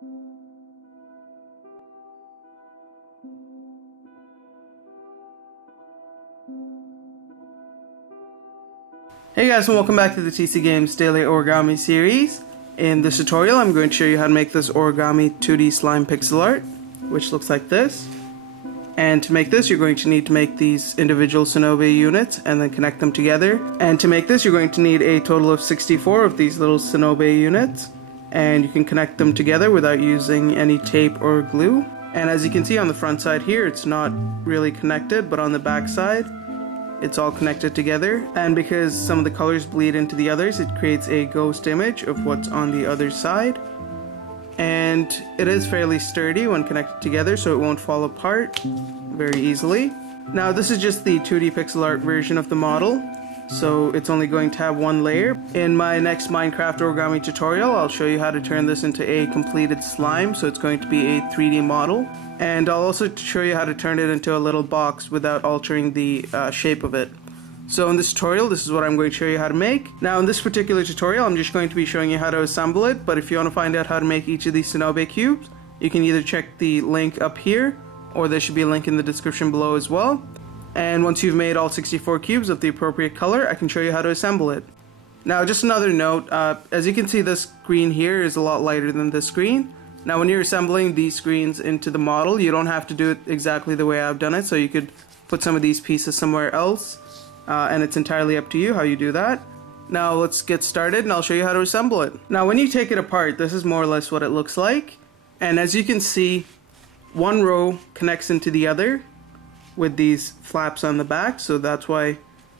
Hey guys, and welcome back to the TC Games Daily Origami series. In this tutorial I'm going to show you how to make this origami 2D slime pixel art, which looks like this. And to make this you're going to need to make these individual Sonobe units and then connect them together. And to make this you're going to need a total of 64 of these little Sonobe units. And you can connect them together without using any tape or glue. And as you can see on the front side here, it's not really connected, but on the back side it's all connected together, and because some of the colors bleed into the others, it creates a ghost image of what's on the other side. And it is fairly sturdy when connected together, so it won't fall apart very easily. Now this is just the 2D pixel art version of the model, so it's only going to have one layer. In my next Minecraft origami tutorial, I'll show you how to turn this into a completed slime, so it's going to be a 3D model. And I'll also show you how to turn it into a little box without altering the shape of it. So in this tutorial, this is what I'm going to show you how to make. Now in this particular tutorial, I'm just going to be showing you how to assemble it, but if you want to find out how to make each of these Sonobe cubes, you can either check the link up here, or there should be a link in the description below as well. And once you've made all 64 cubes of the appropriate color, I can show you how to assemble it. Now just another note, as you can see, this screen here is a lot lighter than this screen. Now when you're assembling these screens into the model, you don't have to do it exactly the way I've done it, so you could put some of these pieces somewhere else, and it's entirely up to you how you do that. Now let's get started and I'll show you how to assemble it. Now when you take it apart, this is more or less what it looks like, and as you can see, one row connects into the other with these flaps on the back, so that's why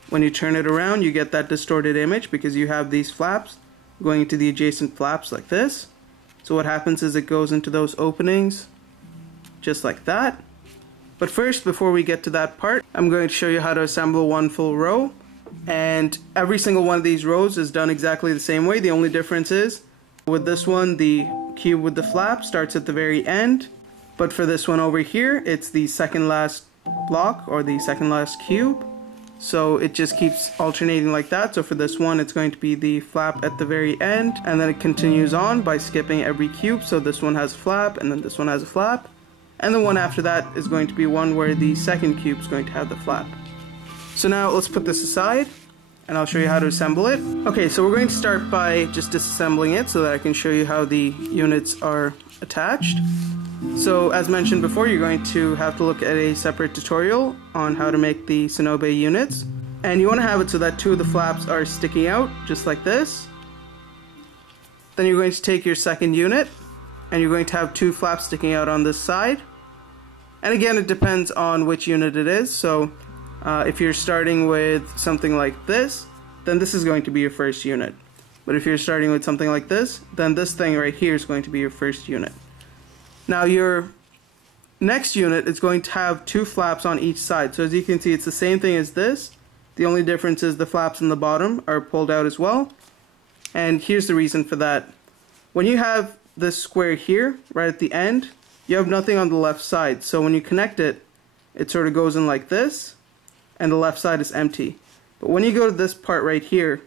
when you turn it around you get that distorted image, because you have these flaps going into the adjacent flaps like this. So what happens is it goes into those openings just like that. But first, before we get to that part, I'm going to show you how to assemble one full row. And every single one of these rows is done exactly the same way. The only difference is with this one, the cube with the flap starts at the very end. But for this one over here, it's the second last block, or the second last cube. So it just keeps alternating like that. So for this one, it's going to be the flap at the very end, and then it continues on by skipping every cube. So this one has a flap, and then this one has a flap, and the one after that is going to be one where the second cube is going to have the flap. So now let's put this aside, and I'll show you how to assemble it. Okay, so we're going to start by just disassembling it so that I can show you how the units are attached. So as mentioned before, you're going to have to look at a separate tutorial on how to make the Sonobe units. And you want to have it so that two of the flaps are sticking out, just like this. Then you're going to take your second unit, and you're going to have two flaps sticking out on this side. And again, it depends on which unit it is. So if you're starting with something like this, then this is going to be your first unit. But if you're starting with something like this, then this thing right here is going to be your first unit. Now your next unit is going to have two flaps on each side. So as you can see, it's the same thing as this. The only difference is the flaps in the bottom are pulled out as well. And here's the reason for that. When you have this square here, right at the end, you have nothing on the left side. So when you connect it, it sort of goes in like this, and the left side is empty. But when you go to this part right here,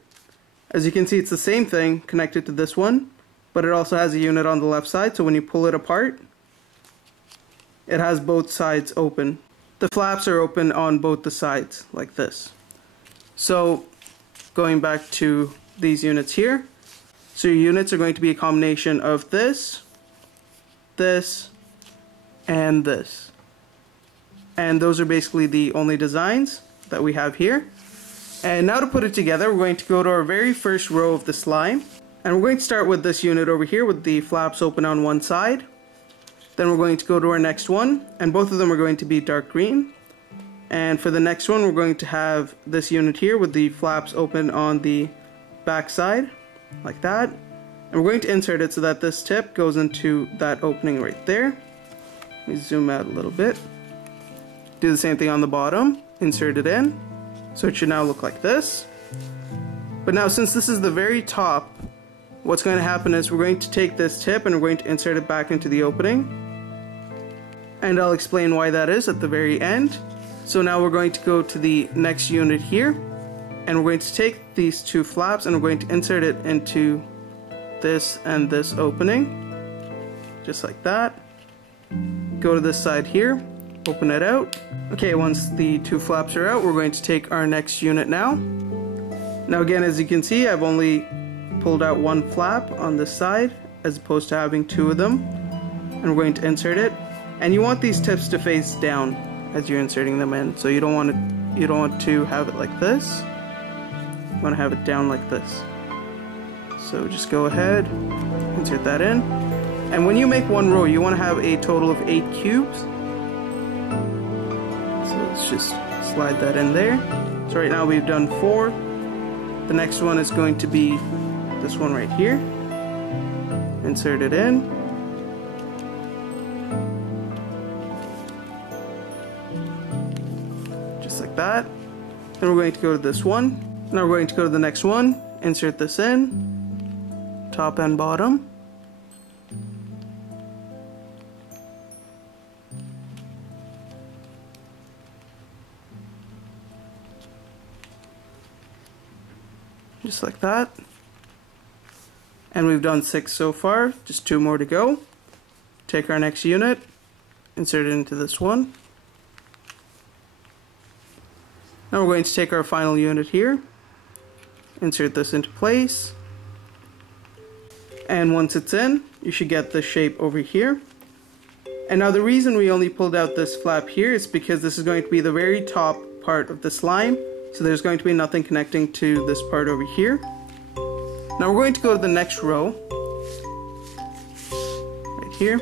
as you can see, it's the same thing connected to this one, but it also has a unit on the left side. So when you pull it apart, it has both sides open. The flaps are open on both the sides, like this. So, going back to these units here. So your units are going to be a combination of this, this, and this. And those are basically the only designs that we have here. And now to put it together, we're going to go to our very first row of the slime. And we're going to start with this unit over here with the flaps open on one side. Then we're going to go to our next one, and both of them are going to be dark green. And for the next one, we're going to have this unit here with the flaps open on the back side, like that. And we're going to insert it so that this tip goes into that opening right there. Let me zoom out a little bit. Do the same thing on the bottom, insert it in. So it should now look like this. But now since this is the very top, what's going to happen is we're going to take this tip and we're going to insert it back into the opening. And I'll explain why that is at the very end. So now we're going to go to the next unit here, and we're going to take these two flaps and we're going to insert it into this and this opening. just like that. Go to this side here, open it out. Okay, once the two flaps are out, we're going to take our next unit now. Now again, as you can see, I've only pulled out one flap on this side as opposed to having two of them. And we're going to insert it. And you want these tips to face down as you're inserting them in. So you don't want to have it like this. You want to have it down like this. So just go ahead, insert that in. And when you make one row, you want to have a total of 8 cubes. So let's just slide that in there. So right now we've done 4. The next one is going to be this one right here. Insert it in. Just like that. Then we're going to go to this one. Now we're going to go to the next one. Insert this in. Top and bottom. Just like that. And we've done 6 so far, just 2 more to go. Take our next unit, insert it into this one. Now we're going to take our final unit here, insert this into place. And once it's in, you should get the shape over here. And now the reason we only pulled out this flap here is because this is going to be the very top part of the slime. So there's going to be nothing connecting to this part over here. Now we're going to go to the next row, right here.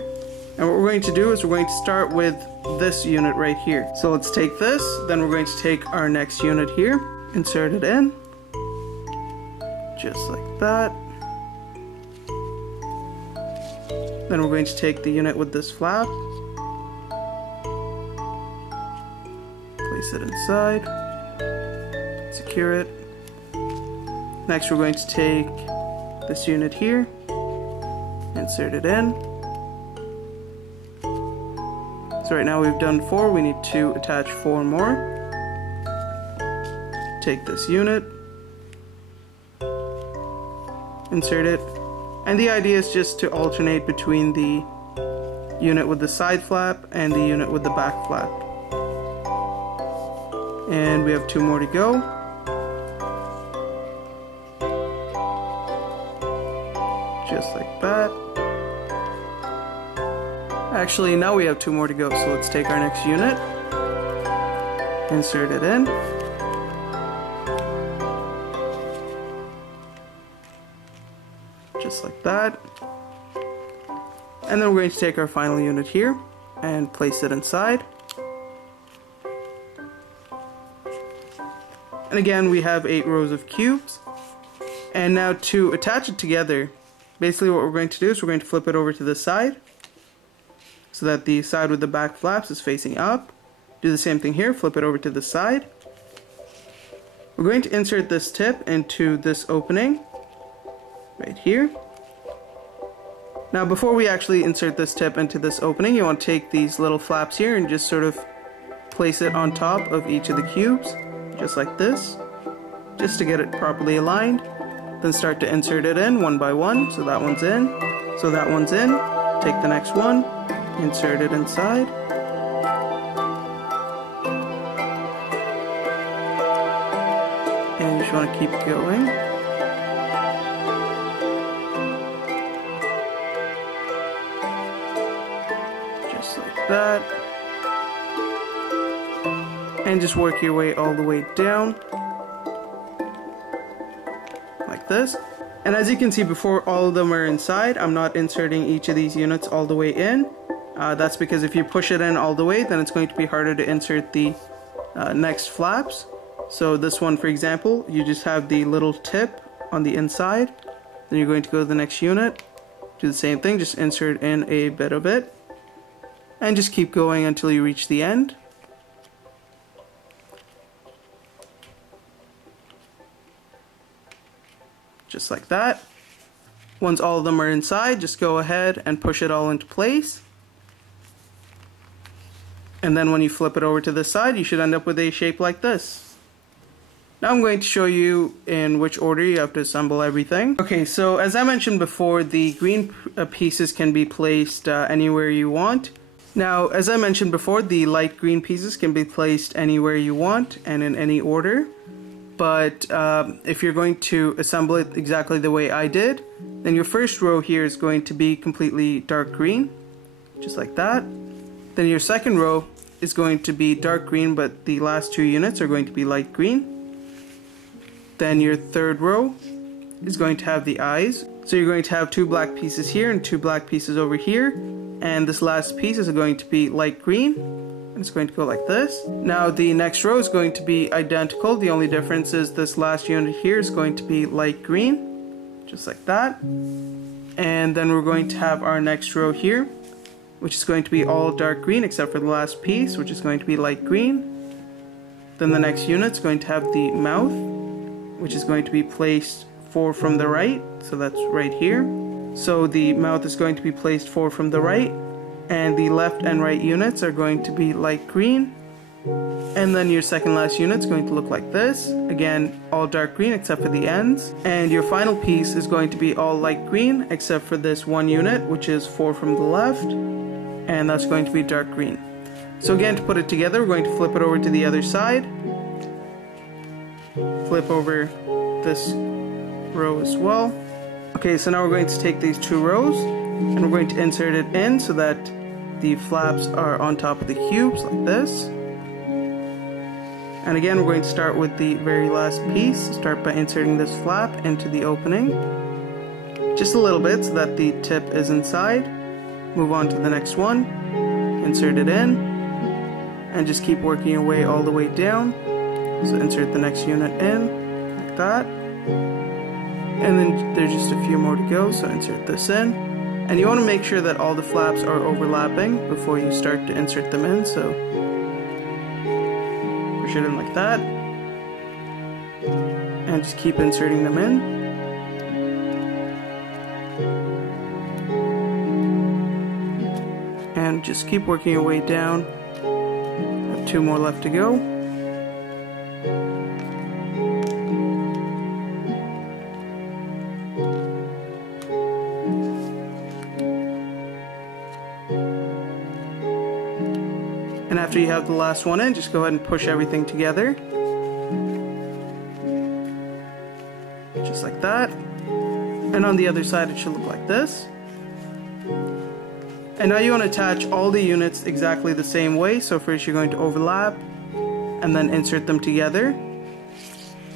And what we're going to do is we're going to start with this unit right here. So let's take this, then we're going to take our next unit here, insert it in, just like that. Then we're going to take the unit with this flap, place it inside, secure it. Next we're going to take this unit here, insert it in. So right now we've done 4, we need to attach 4 more. Take this unit, insert it. And the idea is just to alternate between the unit with the side flap and the unit with the back flap. And we have 2 more to go. Just like that. Actually, now we have 2 more to go, so let's take our next unit, insert it in. Just like that. And then we're going to take our final unit here and place it inside. And again, we have 8 rows of cubes. And now to attach it together, basically what we're going to do is we're going to flip it over to the side so that the side with the back flaps is facing up. Do the same thing here, flip it over to the side. We're going to insert this tip into this opening right here. Now before we actually insert this tip into this opening, you want to take these little flaps here and just sort of place it on top of each of the cubes, just like this, just to get it properly aligned. Then start to insert it in one by one. So that one's in, so that one's in. Take the next one, insert it inside. And you just want to keep going. Just like that. And just work your way all the way down. Like this. And as you can see, before all of them are inside, I'm not inserting each of these units all the way in. That's because if you push it in all the way, then it's going to be harder to insert the next flaps. So this one, for example, you just have the little tip on the inside. Then you're going to go to the next unit, do the same thing, just insert in a bit of it, and just keep going until you reach the end. Just like that. Once all of them are inside, just go ahead and push it all into place. And then when you flip it over to the side, you should end up with a shape like this. Now I'm going to show you in which order you have to assemble everything. Okay, so as I mentioned before, the green pieces can be placed anywhere you want. Now, as I mentioned before, the light green pieces can be placed anywhere you want and in any order. But if you're going to assemble it exactly the way I did, then your first row here is going to be completely dark green, just like that. Then your second row is going to be dark green, but the last two units are going to be light green. Then your third row is going to have the eyes. So you're going to have two black pieces here and two black pieces over here. And this last piece is going to be light green. And it's going to go like this. Now the next row is going to be identical. The only difference is this last unit here is going to be light green. Just like that. And then we're going to have our next row here, which is going to be all dark green except for the last piece, which is going to be light green. Then the next unit is going to have the mouth, which is going to be placed 4 from the right, so that's right here. So the mouth is going to be placed 4 from the right, and the left and right units are going to be light green. And then your second last unit is going to look like this. Again, all dark green except for the ends. And your final piece is going to be all light green except for this one unit, which is 4 from the left, and that's going to be dark green. So again, to put it together, we're going to flip it over to the other side. Flip over this row as well. Okay, so now we're going to take these two rows and we're going to insert it in so that the flaps are on top of the cubes like this. And again, we're going to start with the very last piece. Start by inserting this flap into the opening, just a little bit so that the tip is inside. Move on to the next one, insert it in, and just keep working your way all the way down. So insert the next unit in, like that. And then there's just a few more to go, so insert this in. And you want to make sure that all the flaps are overlapping before you start to insert them in, so push it in like that. And just keep inserting them in. And just keep working your way down. Have 2 more left to go. And after you have the last one in, just go ahead and push everything together. Just like that. And on the other side it should look like this. And now you want to attach all the units exactly the same way. So first you're going to overlap and then insert them together.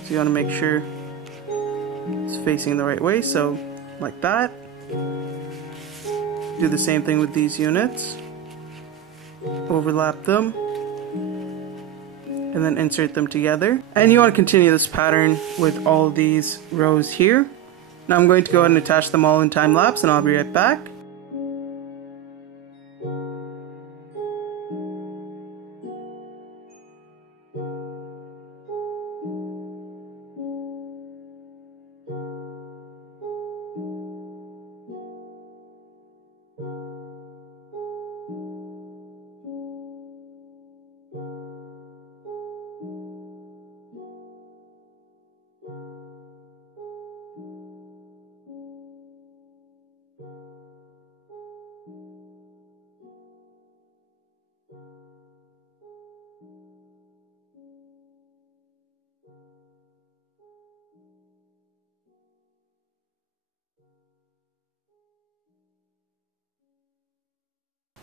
So you want to make sure it's facing the right way, so like that. Do the same thing with these units. Overlap them and then insert them together, and you want to continue this pattern with all these rows here. Now I'm going to go ahead and attach them all in time lapse, and I'll be right back.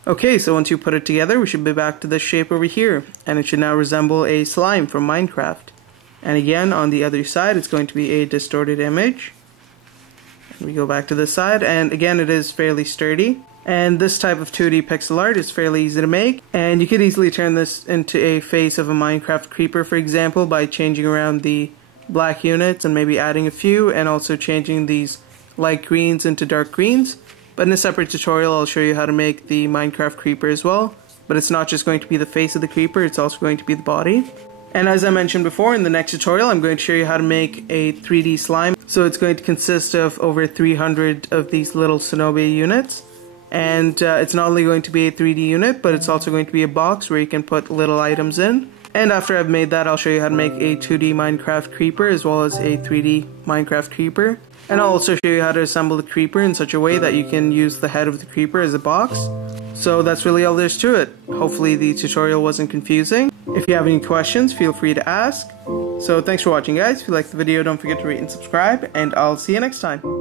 Okay, so once you put it together, we should be back to this shape over here, and it should now resemble a slime from Minecraft. And again, on the other side, it's going to be a distorted image. And we go back to this side, and again, it is fairly sturdy. And this type of 2D pixel art is fairly easy to make, and you could easily turn this into a face of a Minecraft creeper, for example, by changing around the black units and maybe adding a few, and also changing these light greens into dark greens. But in a separate tutorial, I'll show you how to make the Minecraft creeper as well. But it's not just going to be the face of the creeper, it's also going to be the body. And as I mentioned before, in the next tutorial, I'm going to show you how to make a 3D slime. So it's going to consist of over 300 of these little Sonobe units. And it's not only going to be a 3D unit, but it's also going to be a box where you can put little items in. And after I've made that, I'll show you how to make a 2D Minecraft creeper as well as a 3D Minecraft creeper. And I'll also show you how to assemble the creeper in such a way that you can use the head of the creeper as a box. So that's really all there's to it. Hopefully the tutorial wasn't confusing. If you have any questions, feel free to ask. So thanks for watching, guys. If you liked the video, don't forget to rate and subscribe, and I'll see you next time.